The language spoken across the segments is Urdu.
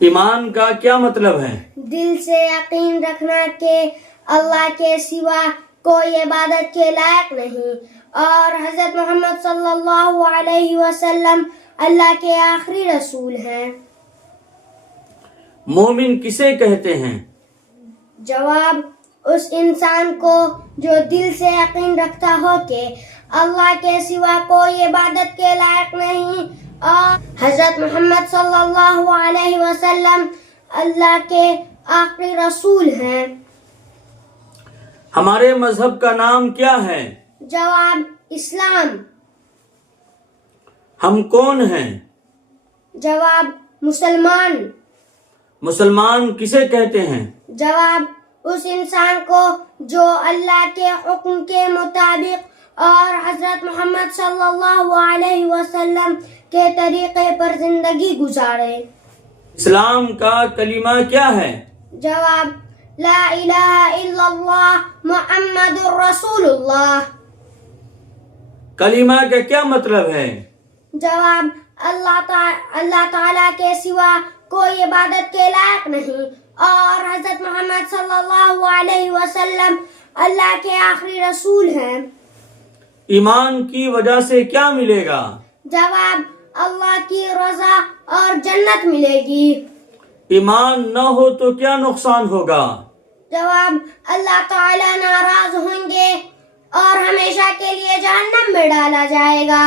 ایمان کا کیا مطلب ہے؟ دل سے یقین رکھنا کہ اللہ کے سوا کوئی عبادت کے لائق نہیں اور حضرت محمد صلی اللہ علیہ وسلم اللہ کے آخری رسول ہیں۔ مومن کسے کہتے ہیں؟ جواب، اس انسان کو جو دل سے یقین رکھتا ہو کہ اللہ کے سوا کوئی عبادت کے لائق نہیں اور حضرت محمد صلی اللہ علیہ وسلم اللہ کے آخری رسول ہیں۔ ہمارے مذہب کا نام کیا ہے؟ جواب، اسلام۔ ہم کون ہیں؟ جواب، مسلمان۔ مسلمان کسے کہتے ہیں؟ جواب، اس انسان کو جو اللہ کے حکم کے مطابق اور حضرت محمد صلی اللہ علیہ وسلم کے طریقے پر زندگی گزارے۔ اسلام کا کلمہ کیا ہے؟ جواب، لا الہ الا اللہ محمد رسول اللہ۔ کلمہ کا کیا مطلب ہے؟ جواب، اللہ تعالیٰ کے سوا کوئی عبادت کے لائق نہیں اور حضرت محمد صلی اللہ علیہ وسلم اللہ کے آخری رسول ہیں۔ ایمان کی وجہ سے کیا ملے گا؟ جواب، اللہ کی رضا اور جنت ملے گی۔ ایمان نہ ہو تو کیا نقصان ہوگا؟ جواب، اللہ تعالیٰ ناراض ہوں گے اور ہمیشہ کے لیے جہنم میں ڈالا جائے گا۔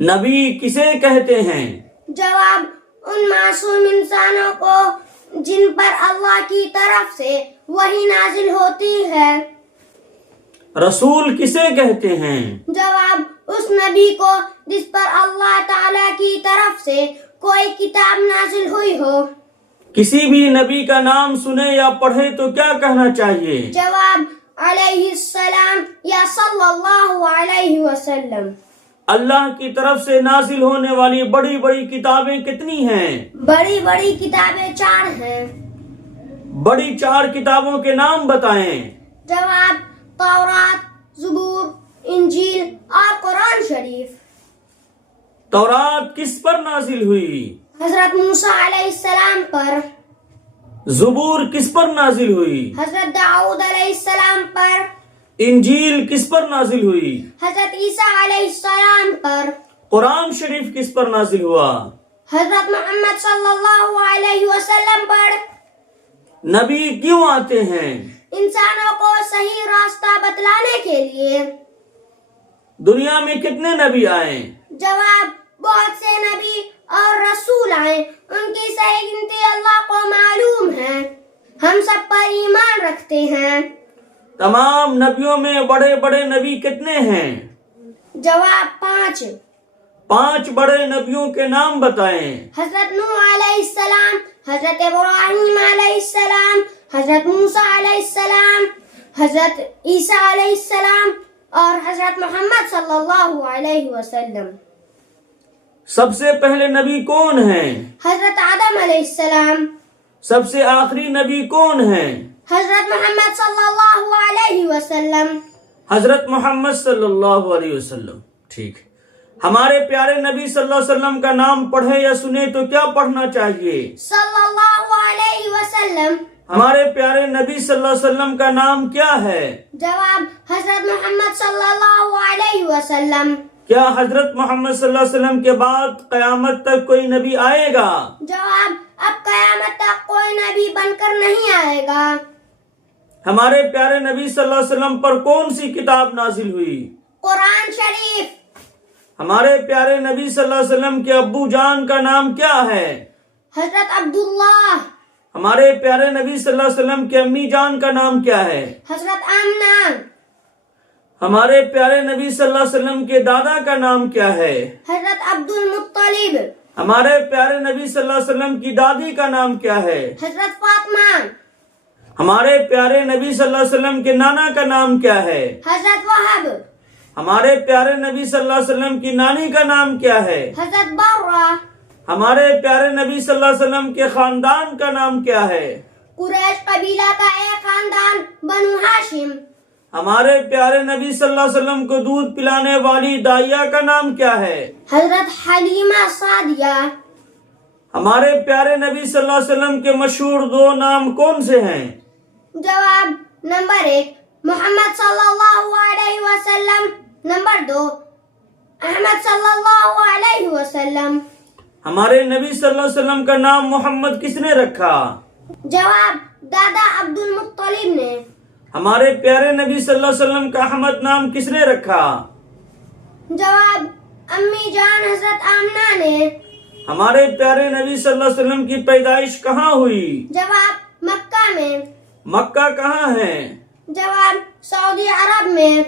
نبی کسے کہتے ہیں؟ جواب، ان معصوم انسانوں کو جن پر اللہ کی طرف سے وحی نازل ہوتی ہے۔ رسول کسے کہتے ہیں؟ جواب، اس نبی کو جس پر اللہ تعالیٰ کی طرف سے کوئی کتاب نازل ہوئی ہو۔ کسی بھی نبی کا نام سنے یا پڑھے تو کیا کہنا چاہیے؟ جواب، علیہ السلام یا صلی اللہ علیہ وسلم۔ اللہ کی طرف سے نازل ہونے والی بڑی بڑی کتابیں کتنی ہیں؟ بڑی بڑی کتابیں 4 ہیں۔ بڑی 4 کتابوں کے نام بتائیں۔ جواب، تورات، زبور، انجیل اور قرآن شریف۔ تورات کس پر نازل ہوئی؟ حضرت موسیٰ علیہ السلام پر۔ زبور کس پر نازل ہوئی؟ حضرت داؤد علیہ السلام پر۔ انجیل کس پر نازل ہوئی؟ حضرت عیسیٰ علیہ السلام پر۔ قرآن شریف کس پر نازل ہوا؟ حضرت محمد صلی اللہ علیہ وسلم پر۔ نبی کیوں آتے ہیں؟ انسانوں کو صحیح راستہ بتلانے کے لیے۔ دنیا میں کتنے نبی آئے؟ جواب، بہت سے نبی اور رسول آئے، ان کی صحیح گنتی اللہ کو معلوم ہے، ہم سب پر ایمان رکھتے ہیں۔ تمام نبیوں میں بڑے بڑے نبی کتنے ہیں؟ جواب، 5۔ 5 بڑے نبیوں کے نام بتائیں۔ حضرت نوح علیہ السلام، حضرت ابراہیم علیہ السلام، حضرت موسیٰ علیہ السلام، حضرت عیسیٰ علیہ السلام اور حضرت محمد صلی اللہ علیہ وسلم۔ سب سے پہلے نبی کون ہیں؟ حضرت آدم علیہ السلام۔ سب سے آخری نبی کون ہیں؟ حضرت محمد صلی اللہ علیہ وسلم۔ حضرت محمد صلی اللہ علیہ وسلم۔ ٹھیک، ہمارے پیارے نبی صلی اللہ علیہ وسلم کا نام پڑھے یا سنے تو کیا پڑھنا چاہیے؟ صلی اللہ علیہ وسلم۔ ہمارے پیارے نبی صلی اللہ علیہ وسلم کا نام کیا ہے؟ جواب، حضرت محمد صلی اللہ علیہ وسلم۔ کیا حضرت محمد صلی اللہ علیہ وسلم کے بعد قیامت تک کوئی نبی آئے گا؟ جواب، اب قیامت تک کوئی نبی بن کر نہیں آئے گا۔ ہمارے پیارے نبی صلی اللہ علیہ وسلم پر کون سی کتاب نازل ہوئی؟ قرآن شریف۔ ہمارے پیارے نبی صلی اللہ علیہ وسلم کے ابو جان کا نام کیا ہے؟ حضرت عبداللہ۔ ہمارے پیارے نبی صلی اللہ علیہ وسلم کے امی جان کا نام کیا ہے؟ حضرت آمنہ۔ ہمارے پیارے نبی صلی اللہ علیہ وسلم کے دادا کا نام کیا ہے؟ حضرت عبد المطلب۔ ہمارے پیارے نبی صلی اللہ علیہ وسلم کی دادی کا نام کیا ہے؟ حضرت فاطمہ۔ ہمارے پیارے نبی صلی اللہ علیہ وسلم کے نانا کا نام کیا ہے؟ حضرت وہب۔ ہمارے پیارے نبی صلی اللہ علیہ وسلم کی نانی کا نام کیا ہے؟ حضرت برہ۔ ہمارے پیارے نبی صلی اللہ علیہ وسلم کے خاندان کا نام کیا ہے؟ قریش قبیلہ کا ایک خاندان بنو ہاشم۔ ہمارے پیارے نبی صلی اللہ علیہ وسلم کو دودھ پلانے والی دائیا کا نام کیا ہے؟ حضرت حلیمہ سعدیہ۔ ہمارے پیارے نبی صلی اللہ علیہ وسلم کے مشہور دو نام کون سے ہیں؟ جواب: نمبر 1 محمد صلی اللہ علیہ وسلم، نمبر 2 احمد صلی اللہ علیہ وسلم۔ ہمارے نبی صلی اللہ علیہ وسلم کا نام محمد کس نے رکھا؟ جواب: دادا عبد المطلب نے۔ ہمارے پیارے نبی صلی اللہ علیہ وسلم کا احمد نام کس نے رکھا؟ جواب: امی جان حضرت آمنہ نے۔ ہمارے پیارے نبی صلی اللہ علیہ وسلم کی پیدائش کہاں ہوئی؟ جواب: مکہ میں۔ مکہ کہاں ہے؟ جواب: سعودی عرب میں۔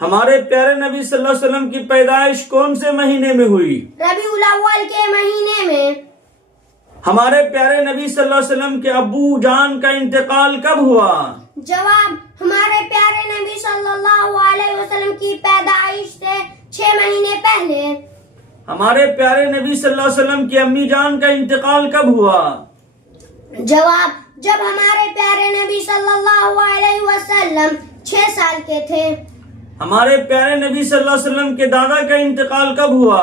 ہمارے پیارے نبی صلی اللہ علیہ وسلم کی پیدائش کون سے مہینے میں ہوئی؟ ربیع الاول کے مہینے میں۔ ہمارے پیارے نبی صلی اللہ علیہ وسلم کے ابو جان کا انتقال کب ہوا؟ جواب: ہمارے پیارے نبی صلی اللہ علیہ وسلم کی پیدائش سے 6 مہینے پہلے۔ ہمارے پیارے نبی صلی اللہ علیہ وسلم کی امی جان کا انتقال کب ہوا؟ جواب: جب ہمارے پیارے نبی صلی اللہ علیہ وسلم 6 سال کے تھے۔ ہمارے پیارے نبی صلی اللہ علیہ وسلم کے دادا کا انتقال کب ہوا؟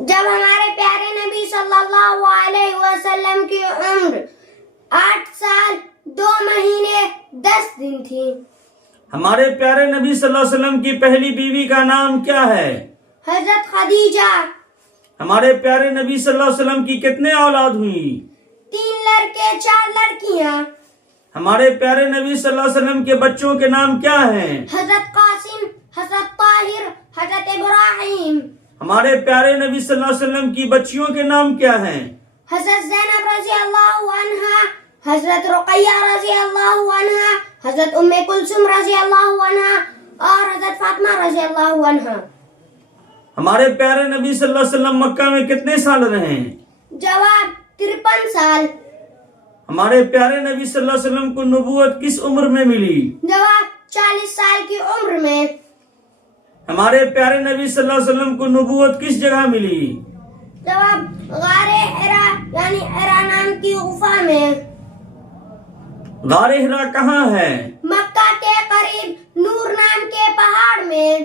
جب ہمارے پیارے نبی صلی اللہ علیہ وسلم کی عمر 8 سال 2 مہینے 10 دن تھی۔ ہمارے پیارے نبی صلی اللہ علیہ وسلم کی پہلی بیوی کا نام کیا ہے؟ حضرت خدیجہ۔ ہمارے پیارے نبی صلی اللہ علیہ وسلم کی کتنے اولاد ہوئی؟ 3 لڑکے 4 لڑکیاں۔ ہمارے پیارے نبی صلی اللہ علیہ وسلم کے بچوں کے نام کیا ہیں؟ حضرت قاسم، حضرت طاہر، حضرت ابراہیم۔ ہمارے پیارے نبی صلی اللہ علیہ وسلم کی بچیوں کے نام کیا ہیں؟ حضرت زینب رضی اللہ عنہا، حضرت رقیہ رضی اللہ عنہا، حضرت ام کلثوم رضی اللہ عنہا اور حضرت فاطمہ رضی اللہ عنہا۔ ہمارے پیارے نبی صلی اللہ علیہ وسلم مکہ میں کتنے سال رہے؟ جواب: 53 سال۔ ہمارے پیارے نبی صلی اللہ علیہ وسلم کو نبوت کس عمر میں ملی؟ جواب: 40 سال کی عمر میں۔ ہمارے پیارے نبی صلی اللہ علیہ وسلم کو نبوت کس جگہ ملی؟ جواب: غار حرا یعنی حرا نام کی غفا میں۔ غار حرا کہاں ہے؟ مکہ کے قریب نور نام کے پہاڑ میں۔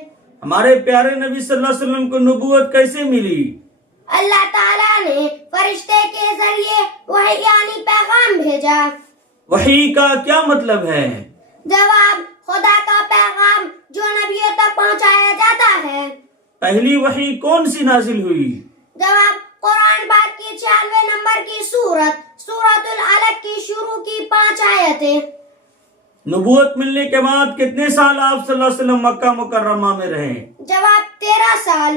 ہمارے پیارے نبی صلی اللہ علیہ وسلم کو نبوت کیسے ملی؟ اللہ تعالیٰ نے فرشتے کے ذریعے وحی یعنی پیغام بھیجا۔ وحی کا کیا مطلب ہے؟ جواب: خدا کا پیغام جو نبیوں تک پہنچایا جاتا ہے۔ پہلی وحی کون سی نازل ہوئی؟ جواب: قرآن پاک کی 96 نمبر کی سورۃ العلق کی شروع کی 5 آیتیں۔ نبوت ملنے کے بعد کتنے سال آپ صلی اللہ علیہ وسلم مکہ مکرمہ میں رہے؟ جواب: 13 سال۔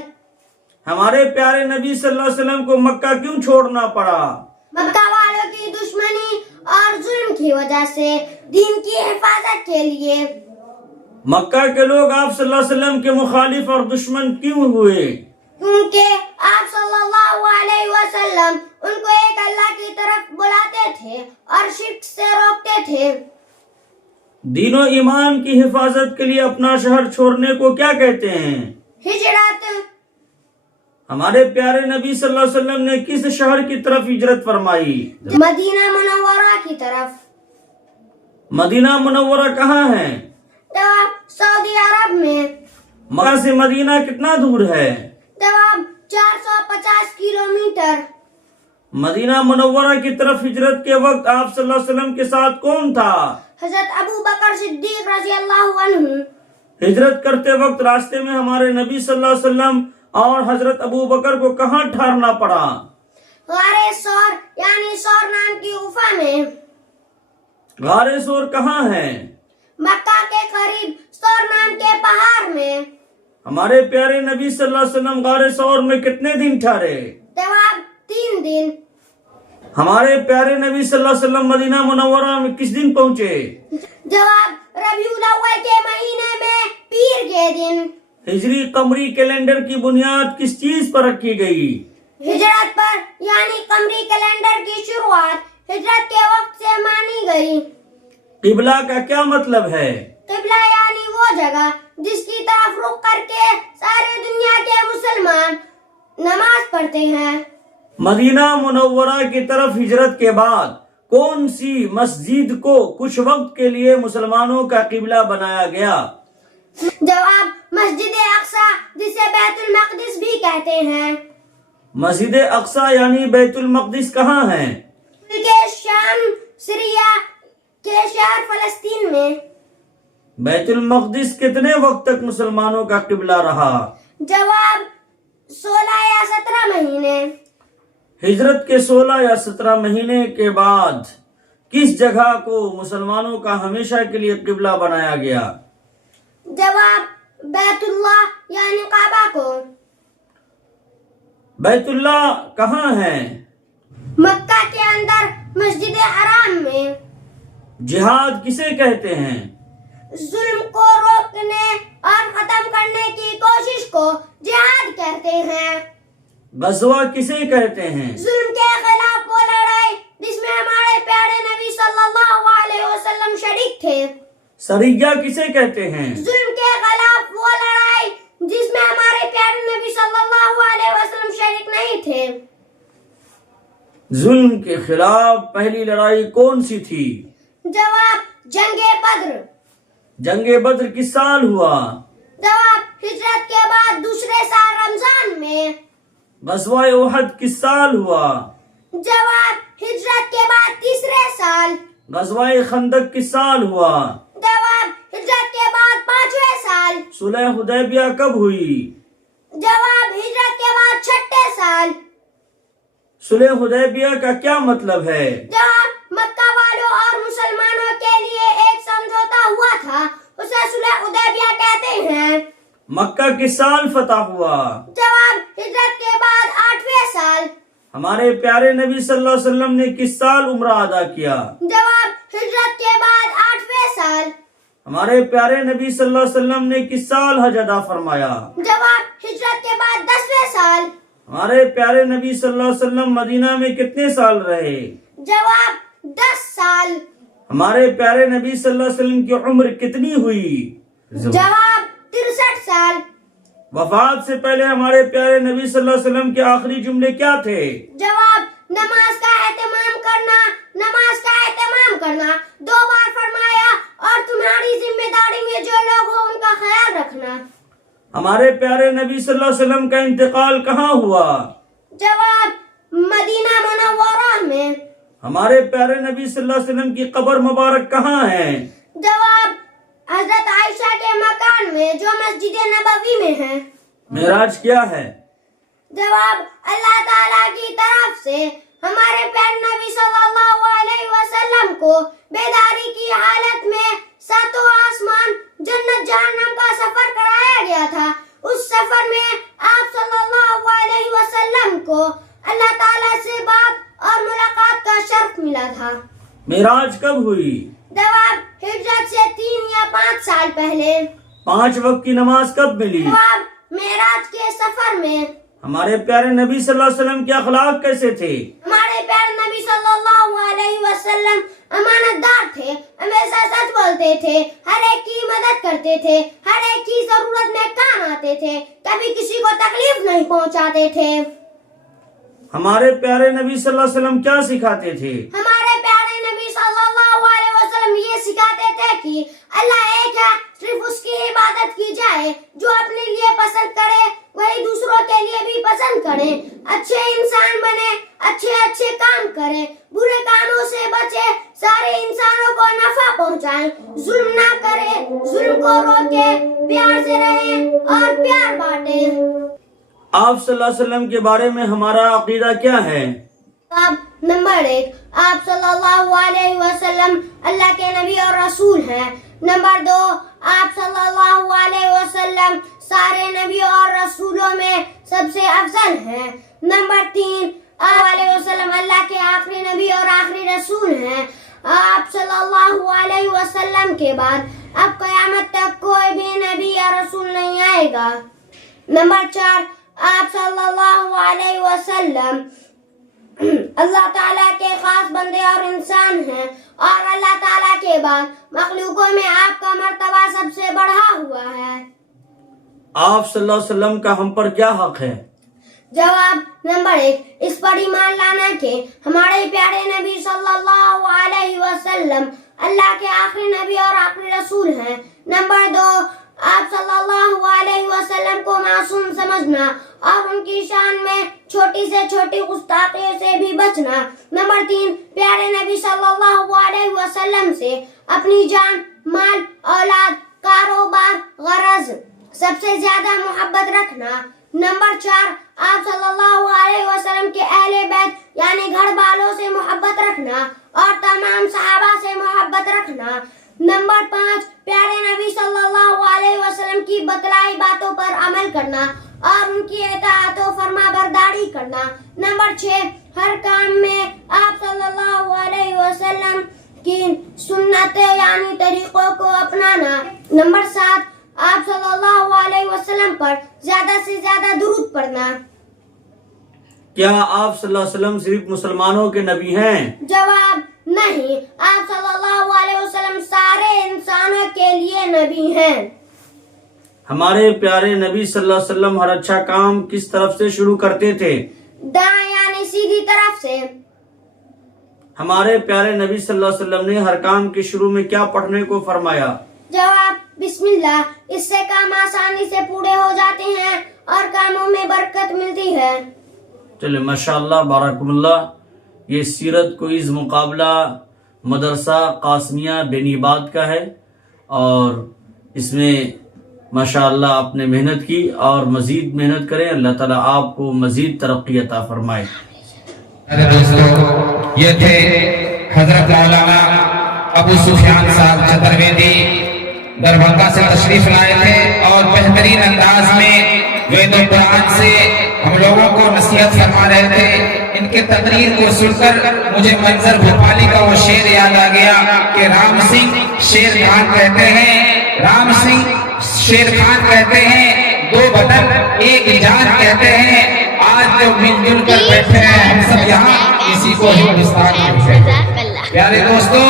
ہمارے پیارے نبی صلی اللہ علیہ وسلم کو مکہ کیوں چھوڑنا پڑا؟ مکہ والوں کی دشمنی اور ظلم کی وجہ سے دین کی حفاظت کے لیے۔ مکہ کے لوگ آپ صلی اللہ علیہ وسلم کے مخالف اور دشمن کیوں ہوئے؟ کیونکہ آپ صلی اللہ علیہ وسلم ان کو ایک اللہ کی طرف بلاتے تھے اور شرک سے روکتے تھے۔ دین و ایمان کی حفاظت کے لیے اپنا شہر چھوڑنے کو کیا کہتے ہیں؟ ہجرت۔ ہمارے پیارے نبی صلی اللہ علیہ وسلم نے کس شہر کی طرف ہجرت فرمائی؟ مدینہ منورہ کی طرف۔ مدینہ منورہ کہاں ہے؟ جواب: سعودی عرب میں۔ مکہ سے مدینہ کتنا دور ہے؟ جواب: 450 کلومیٹر۔ مدینہ منورہ کی طرف ہجرت کے وقت آپ صلی اللہ علیہ وسلم کے ساتھ کون تھا؟ حضرت ابو بکر صدیق رضی اللہ عنہ۔ ہجرت کرتے وقت راستے میں ہمارے نبی صلی اللہ علیہ وسلم اور حضرت ابو بکر کو کہاں ٹھہرنا پڑا؟ غار سور یعنی سور نام کی غفا میں۔ غار سور کہاں ہے؟ مکہ کے قریب سور نام کے پہاڑ میں۔ ہمارے پیارے نبی صلی اللہ علیہ وسلم غار سور میں کتنے دن ٹھہرے؟ جواب: 3 دن۔ ہمارے پیارے نبی صلی اللہ علیہ وسلم مدینہ منورہ میں کس دن پہنچے؟ جواب: ربیع الاول کے مہینے میں پیر کے دن۔ ہجری قمری کیلنڈر کی بنیاد کس چیز پر رکھی گئی؟ ہجرت پر یعنی قمری کیلنڈر کی شروعات ہجرت کے وقت سے مانی گئی۔ قبلہ کا کیا مطلب ہے؟ قبلہ یعنی وہ جگہ جس کی طرف رخ کر کے سارے دنیا کے مسلمان نماز پڑھتے ہیں۔ مدینہ منورہ کی طرف ہجرت کے بعد کون سی مسجد کو کچھ وقت کے لیے مسلمانوں کا قبلہ بنایا گیا؟ جواب: مسجد اقصی جسے بیت المقدس بھی کہتے ہیں۔ مسجد اقصی یعنی بیت المقدس کہاں ہے؟ کے شام سیریا کے شہر فلسطین میں۔ بیت المقدس کتنے وقت تک مسلمانوں کا قبلہ رہا؟ جواب 16 یا 17 مہینے۔ ہجرت کے 16 یا 17 مہینے کے بعد کس جگہ کو مسلمانوں کا ہمیشہ کے لیے قبلہ بنایا گیا؟ جواب بیت اللہ یعنی کعبہ کو۔ بیت اللہ کہاں ہے؟ مکہ کے اندر مسجد حرام میں۔ جہاد کسے کہتے ہیں؟ ظلم کو روکنے اور ختم کرنے کی کوشش کو جہاد کہتے ہیں۔ غزوہ کسے کہتے ہیں؟ ظلم کے خلاف وہ لڑائی جس میں ہمارے پیارے نبی صلی اللہ علیہ وسلم شریک تھے۔ سریہ کسے کہتے ہیں؟ ظلم کے خلاف وہ لڑائی جس میں ہمارے پیارے نبی صلی اللہ علیہ وسلم شریک نہیں تھے۔ ظلم کے خلاف پہلی لڑائی کون سی تھی؟ جواب جنگ بدر۔ جنگ بدر کس سال ہوا؟ جواب ہجرت کے بعد دوسرے سال رمضان میں۔ غزوہ احد کس سال ہوا؟ جواب ہجرت کے بعد تیسرے سال۔ غزوہ خندق کس سال ہوا؟ جواب ہجرت کے بعد 5ویں سال۔ صلح حدیبیہ کب ہوئی؟ جواب ہجرت کے بعد 6ٹھے سال۔ صلح حدیبیہ کا کیا مطلب ہے؟ جواب مکہ والوں اور مسلمانوں کے لیے ایک سمجھوتا ہوا تھا، اسے صلح حدیبیہ کہتے ہیں۔ مکہ کس سال فتح ہوا؟ جواب ہجرت کے بعد 8ویں سال۔ ہمارے پیارے نبی صلی اللہ علیہ وسلم نے کس سال عمرہ ادا کیا؟ جواب ہجرت کے بعد 8ویں سال۔ ہمارے پیارے نبی صلی اللہ علیہ وسلم نے کس سال حج ادا فرمایا؟ جواب ہجرت کے بعد 10ویں سال۔ ہمارے پیارے نبی صلی اللہ علیہ وسلم مدینہ میں کتنے سال رہے؟ جواب 10 سال۔ ہمارے پیارے نبی صلی اللہ علیہ وسلم کی عمر کتنی ہوئی؟ جواب 63 سال۔ وفات سے پہلے ہمارے پیارے نبی صلی اللہ علیہ وسلم کے آخری جملے کیا تھے؟ جواب نماز کا اہتمام کرنا، نماز کا اہتمام کرنا 2 بار فرمایا، اور تمہاری ذمہ داری میں جو لوگ ہو ان کا خیال رکھنا۔ ہمارے پیارے نبی صلی اللہ علیہ وسلم کا انتقال کہاں ہوا؟ جواب مدینہ منورہ میں۔ ہمارے پیارے نبی صلی اللہ علیہ وسلم کی قبر مبارک کہاں ہے؟ جواب حضرت عائشہ کے مکان میں جو مسجد نبوی میں ہے۔ معراج کیا ہے؟ جواب اللہ تعالیٰ کی طرف سے ہمارے پیارے نبی صلی اللہ علیہ وسلم کو بیداری کی حالت میں 7 آسمان جنت جہنم کا سفر کرایا گیا تھا۔ اس سفر میں آپ صلی اللہ علیہ وسلم کو اللہ تعالیٰ سے بات اور ملاقات کا شرف ملا تھا۔ معراج کب ہوئی؟ جواب ہجرت سے 3 یا 5 سال پہلے۔ 5 وقت کی نماز کب ملی؟ جواب معراج کے سفر میں۔ ہمارے پیارے نبی صلی اللہ علیہ وسلم کے اخلاق کیسے تھے؟ ہمارے پیارے نبی صلی اللہ علیہ وسلم امانت دار تھے، ہمیشہ سچ بولتے تھے، ہر ایک کی مدد کرتے تھے، ہر ایک کی ضرورت میں کام آتے تھے، کبھی کسی کو تکلیف نہیں پہنچاتے تھے۔ ہمارے پیارے نبی صلی اللہ علیہ وسلم کیا سکھاتے تھے؟ ہمارے پیارے نبی صلی اللہ علیہ وسلم یہ سکھاتے تھے کہ اللہ ایک ہے، صرف اس کی عبادت کی جائے، جو اپنے لیے پسند کرے وہی دوسروں کے لیے بھی پسند کرے، اچھے انسان بنے، اچھے کام کرے، برے کاموں سے بچے، سارے انسانوں کو نفع پہنچائیں، ظلم نہ کرے، ظلم کو روکے، پیار سے رہے اور پیار بانٹے۔ آپ صلی اللہ علیہ وسلم کے بارے میں ہمارا عقیدہ کیا ہے؟ نمبر 1، آپ صلی اللہ علیہ وسلم اللہ کے نبی اور رسول ہیں۔ نمبر 2، آپ صلی اللہ علیہ وسلم سارے نبیوں اور رسولوں میں سب سے افضل ہیں۔ نمبر 3، آپ علیہ وسلم اللہ کے آخری نبی اور آخری رسول ہیں۔ آپ صلی اللہ علیہ وسلم کے بعد اب قیامت تک کوئی بھی نبی یا رسول نہیں آئے گا۔ نمبر 4، آپ صلی اللہ علیہ وسلم اللہ تعالیٰ کے خاص بندے اور انسان ہیں، اور اللہ تعالیٰ کے بعد مخلوقوں میں آپ کا مرتبہ سب سے بڑھا ہوا ہے۔ آپ صلی اللہ علیہ وسلم کا ہم پر کیا حق ہے؟ جواب نمبر 1، اس پر ایمان لانا کہ ہمارے پیارے نبی صلی اللہ علیہ وسلم اللہ کے آخری نبی اور آخری رسول ہیں۔ نمبر 2، آپ صلی اللہ علیہ وسلم کو معصوم سمجھنا اور ان کی شان میں چھوٹی سے چھوٹی گستاخیوں سے بھی بچنا۔ نمبر 3، پیارے نبی صلی اللہ علیہ وسلم سے اپنی جان، مال، اولاد، کاروبار، غرض سب سے زیادہ محبت رکھنا۔ نمبر 4، آپ صلی اللہ علیہ وسلم کے اہل بیت یعنی گھر والوں سے محبت رکھنا اور تمام صحابہ سے محبت رکھنا۔ نمبر 5، پیارے نبی صلی اللہ علیہ وسلم کی بتلائی باتوں پر عمل کرنا اور ان کی اطاعت و فرما برداری کرنا۔ نمبر 6، ہر کام میں آپ صلی اللہ علیہ وسلم کی سنتیں یعنی طریقوں کو اپنانا۔ نمبر 7، آپ صلی اللہ علیہ وسلم پر زیادہ سے زیادہ درود پڑھنا۔ کیا آپ صلی اللہ علیہ وسلم صرف مسلمانوں کے نبی ہیں؟ جواب نہیں، آپ صلی اللہ علیہ وسلم سارے انسانوں کے لیے نبی ہیں۔ ہمارے پیارے نبی صلی اللہ علیہ وسلم ہر اچھا کام کس طرف سے شروع کرتے تھے؟ دائیں یعنی سیدھی طرف سے۔ ہمارے پیارے نبی صلی اللہ علیہ وسلم نے ہر کام کے شروع میں کیا پڑھنے کو فرمایا؟ جواب بسم اللہ، اس سے کام آسانی سے پورے ہو جاتے ہیں اور کاموں میں برکت ملتی ہے۔ چلے ماشاءاللہ بارکم اللہ۔ یہ سیرت کوئز مقابلہ مدرسہ قاسمیہ بینی باد کا ہے اور اس میں ماشاءاللہ آپ نے محنت کی اور مزید محنت کریں، اللہ تعالیٰ آپ کو مزید ترقی عطا فرمائے۔ میرے دوستو، یہ تھے حضرت مولانا ابو سفیان صاحب چترویدی، دربھنگہ سے تشریف لائے تھے اور بہترین انداز میں وید و قرآن سے ہم لوگوں کو نصیحت فرما رہے تھے۔ ان کے تقریر کو سن کر مجھے منظر بھوپالی کا وہ شعر یاد آ گیا کہ رام سنگھ شیر خان کہتے ہیں، رام سنگھ شیر خان کہتے ہیں، دو بدن ایک جان کہتے ہیں، آج جو مل جل کر بیٹھے ہیں ہم سب یہاں، اسی کو ہندوستان کہتے ہیں۔ پیارے دوستو،